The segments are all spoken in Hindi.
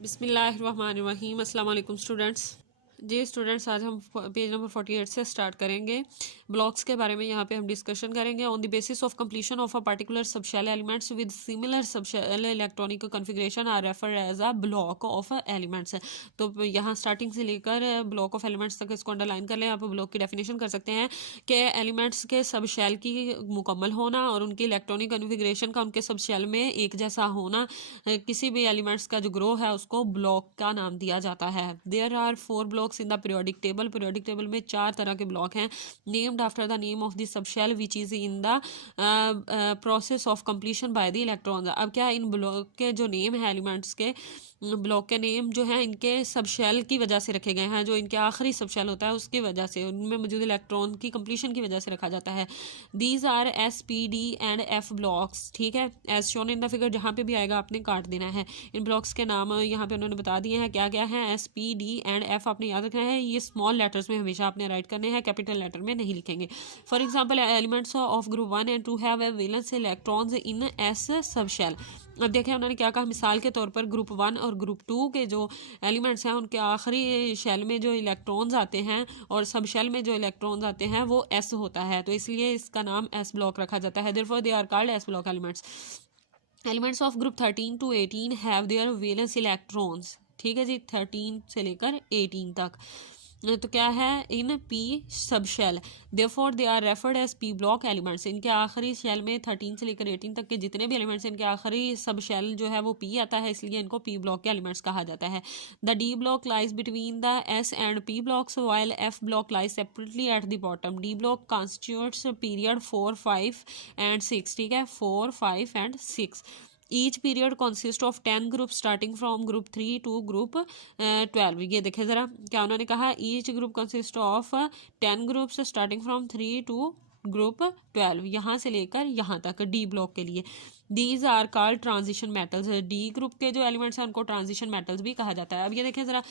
बिस्मिल्लाहिर्रहमानिर्रहीम। अस्सलाम वालेकुम स्टूडेंट्स। जी स्टूडेंट्स, आज हम पेज नंबर 48 से स्टार्ट करेंगे। ब्लॉक्स के बारे में यहाँ पे हम डिस्कशन करेंगे। On the basis of completion of a particular subshell elements with similar subshell electronic configuration are referred as a block of elements. तो यहाँ स्टार्टिंग से लेकर ब्लॉक ऑफ एलिमेंट्स तक इसको अंडरलाइन कर लें। आप ब्लॉक की डेफिनेशन कर सकते हैं कि एलिमेंट्स के सबशेल की मुकम्मल होना और उनकी इलेक्ट्रॉनिक कॉन्फ़िगरेशन का उनके सबशेल में एक जैसा होना, किसी भी एलिमेंट्स का जो ग्रो है उसको ब्लॉक का नाम दिया जाता है। There are 4 blocks in the periodic table. Periodic table में 4 तरह के ब्लॉक हैं, named after the name of the subshell which is in the process of completion by the electrons. अब क्या इन ब्लॉक के जो नेम है, एलिमेंट्स के ब्लॉक के नेम जो है इनके सबशेल की वजह से रखे गए हैं। जो इनके आखिरी सबशेल होता है उसकी वजह से, उनमें मौजूद इलेक्ट्रॉन की कंप्लीशन की वजह से रखा जाता है। These are S P D and F blocks. ठीक है, as shown in the figure, जहाँ पे भी आएगा आपने काट देना है। इन ब्लॉक्स के नाम यहाँ पे उन्होंने बता दिए हैं क्या क्या है। S P D and F आपने याद रखना है। ये स्मॉल लेटर्स में हमेशा आपने राइट करने हैं, कैपिटल लेटर में नहीं लिखेंगे। For example, elements of group 1 and 2 have a valence electrons in S subshell. अब देखें उन्होंने क्या कहा, मिसाल के तौर पर ग्रुप 1 और ग्रुप 2 के जो एलिमेंट्स हैं उनके आखिरी शेल में जो इलेक्ट्रॉन्स आते हैं और सब शेल में जो इलेक्ट्रॉन्स आते हैं वो एस होता है, तो इसलिए इसका नाम एस ब्लॉक रखा जाता है। Therefore they are called S block elements. Elements of group 13 to 18 have their valence electrons. ठीक है जी, 13 से लेकर 18 तक। तो क्या है, in p sub shell, therefore they are referred as p block elements. इनके आखिरी शेल में 13 से लेकर 18 तक के जितने भी एलिमेंट्स इनके आखिरी सब शेल जो है वो पी आता है, इसलिए इनको पी ब्लॉक के एलिमेंट्स कहा जाता है। The D block lies between the S and P blocks while F block lies separately at the bottom. D block constitutes period 4, 5 and 6। ठीक है, 4, 5 and 6। Each period consists of 10 groups starting from group 3 to group 12। ये देखें ज़रा क्या उन्होंने कहा, each group consists of 10 groups starting from 3 to group 12, यहाँ से लेकर यहाँ तक डी ब्लॉक के लिए। These are called transition metals. D group के जो एलिमेंट्स हैं उनको ट्रांजिशन मेटल्स भी कहा जाता है। अब ये देखें ज़रा,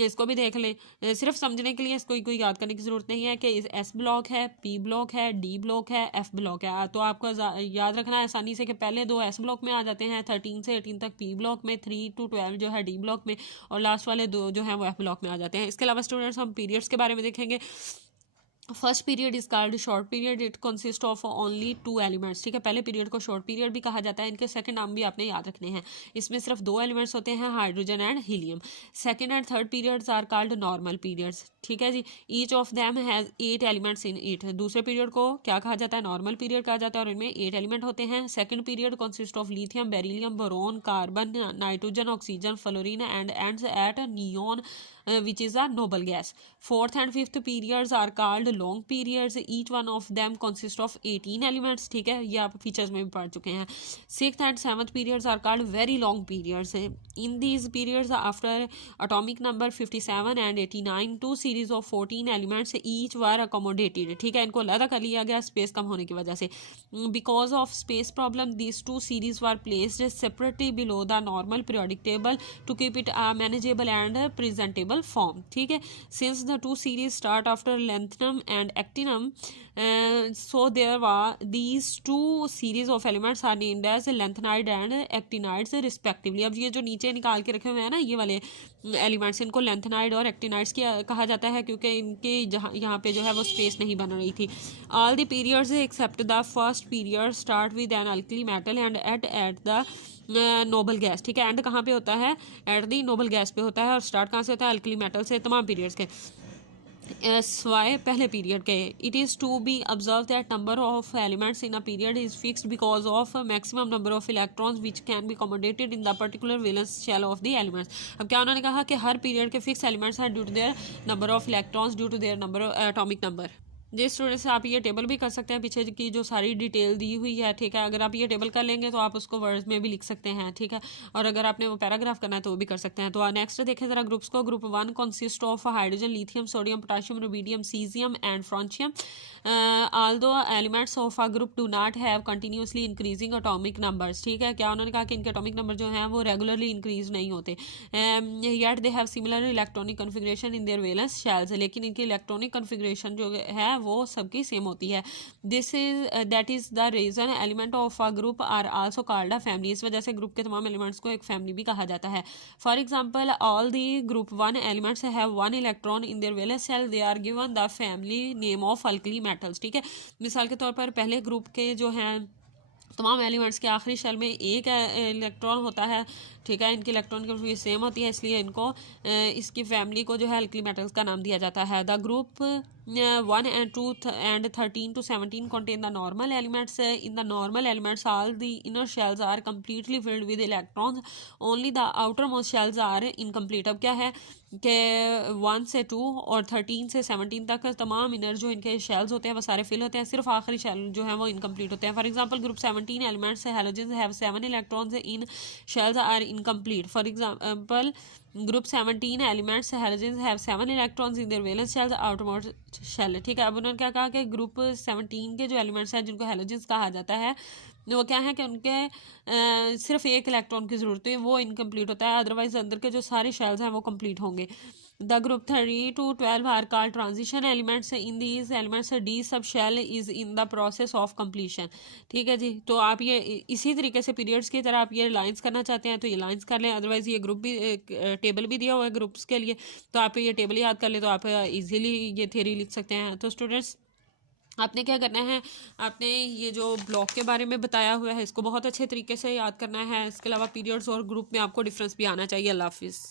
इसको भी देख लें, सिर्फ समझने के लिए इसको कोई याद करने की ज़रूरत नहीं है कि एस ब्लॉक है, पी ब्लॉक है, डी ब्लॉक है, एफ ब्लॉक है। तो आपको याद रखना है आसानी से कि पहले 2 एस ब्लॉक में आ जाते हैं, 13 से 18 तक पी ब्लॉक में, 3 to 12 जो है डी ब्लॉक में, और लास्ट वाले 2 जो हैं वो एफ ब्लॉक में आ जाते हैं। इसके अलावा स्टूडेंट्स हम पीरियड्स के बारे में देखेंगे। First period is called short period. It consist of only 2 elements. ठीक है, पहले पीरियड को शॉर्ट पीरियड भी कहा जाता है। इनके सेकंड नाम भी आपने याद रखने हैं। इसमें सिर्फ 2 एलिमेंट्स होते हैं, hydrogen and helium. Second and third periods are called normal periods. ठीक है जी, each of them has 8 elements in it. दूसरे पीरियड को क्या कहा जाता है, नॉर्मल पीरियड कहा जाता है, और इनमें 8 एलिमेंट होते हैं। Second period consist of lithium, beryllium, boron, carbon, nitrogen, oxygen, fluorine and ends at neon which is a noble gas. Fourth and fifth periods are called long periods. Each one of them consists of 18 elements. ठीक है, ये आप फीचर्स में भी पढ़ चुके हैं। Sixth and seventh periods are called very long periods. In these periods, after atomic number 57 and 89, 2 series of 14 elements each were accommodated. ठीक है, इनको अलग कर लिया गया स्पेस कम होने की वजह से। Because of space problem, these 2 series were placed separately below the normal periodic table to keep it a manageable and presentable form. ठीक है, since the 2 series start after lanthanum and actinium, so there were these 2 series of elements are named as lanthanide and actinides respectively. अब ये जो नीचे निकाल के रखे हुए हैं ना ये वाले एलिमेंट्स, इनको लैंथनाइड और एक्टिनाइड्स कहा जाता है क्योंकि इनके यहाँ पे जो है वो स्पेस नहीं बन रही थी। All the periods except the first period start with an alkali metal and at the noble gas. ठीक है, एंड कहाँ पे होता है, एट दी नोबल गैस पे होता है, और स्टार्ट कहाँ से होता है, अल्कली मेटल से। तमाम पीरियड्स के स्वाय पहले पीरियड के। It is to be observe that number of elements in a period is fixed because of maximum number of electrons which can be accommodated in the particular valence shell of the elements. अब क्या उन्होंने कहा कि हर पीरियड के फिक्स एलिमेंट्स हैं due to their number of electrons, due to their number atomic number. जी स्टूडेंट्स, आप ये टेबल भी कर सकते हैं, पीछे की जो सारी डिटेल दी हुई है। ठीक है, अगर आप ये टेबल कर लेंगे तो आप उसको वर्ड्स में भी लिख सकते हैं। ठीक है, और अगर आपने वो पैराग्राफ करना है तो वो भी कर सकते हैं। तो नेक्स्ट देखें ज़रा ग्रुप्स को। Group 1 consist of hydrogen, lithium, sodium, potassium, rubidium, caesium and francium. although elements of a group do not have continuously increasing atomic numbers। ठीक है, क्या उन्होंने कहा कि इनके atomic number जो हैं वो रेगुलरली इंक्रीज नहीं होते। yet they have similar electronic configuration in their valence shells। लेकिन इनकी इलेक्ट्रॉनिक कन्फिग्रेशन जो है वो सबकी सेम होती है। That is the reason element of a group are also called a family. इस वजह से ग्रुप के तमाम एलिमेंट्स को एक फैमिली भी कहा जाता है। For example all the group 1 elements have 1 electron in their valence shell, they are given the family name of alkali metals. ठीक है, मिसाल के तौर पर पहले ग्रुप के जो हैं तमाम एलिमेंट्स के आखिरी शेल में एक इलेक्ट्रॉन होता है। ठीक है, इनकी इलेक्ट्रॉन की सेम होती है, इसलिए इनको इसकी फैमिली को जो है अल्कली मेटल्स का नाम दिया जाता है। The group 1 and 2 and 13 to 17 contain the normal elements. In the normal elements all the inner shells are completely filled with electrons, only the outermost shells are incomplete। अब क्या है कि 1 से 2 और 13 से 17 तक तमाम इनर जो इनके शेल्स होते हैं वो सारे फिल होते हैं, सिर्फ आखिरी शेल जो है वो इनकम्प्लीट होते हैं। For example group 17 elements halogens have 7 electrons in shells are incomplete. For example group 17 elements halogens have 7 electrons in their valence shells outermost shell. ठीक है, अब उन्होंने क्या कहा कि ग्रुप 17 के जो एलिमेंट्स हैं जिनको हैलोजेंस कहा जाता है वो क्या है कि उनके सिर्फ एक इलेक्ट्रॉन की ज़रूरत है, वो इनकम्प्लीट होता है, अदरवाइज अंदर के जो सारे शेल्स हैं वो कंप्लीट होंगे। The group 3 to 12 are called transition elements. In these elements D subshell is in the process of completion. ठीक है जी, तो आप ये इसी तरीके से पीरियड्स की तरह आप ये लाइंस करना चाहते हैं तो ये लाइंस कर लें, अदरवाइज़ ये ग्रुप भी टेबल भी दिया हुआ है ग्रुप्स के लिए, तो आप ये टेबल याद कर लें तो आप इजीली ये थ्योरी लिख सकते हैं। तो स्टूडेंट्स आपने क्या करना है, आपने ये जो ब्लॉक के बारे में बताया हुआ है इसको बहुत अच्छे तरीके से याद करना है। इसके अलावा पीरियड्स और ग्रुप में आपको डिफरेंस भी आना चाहिए। अल्लाह हाफिज़।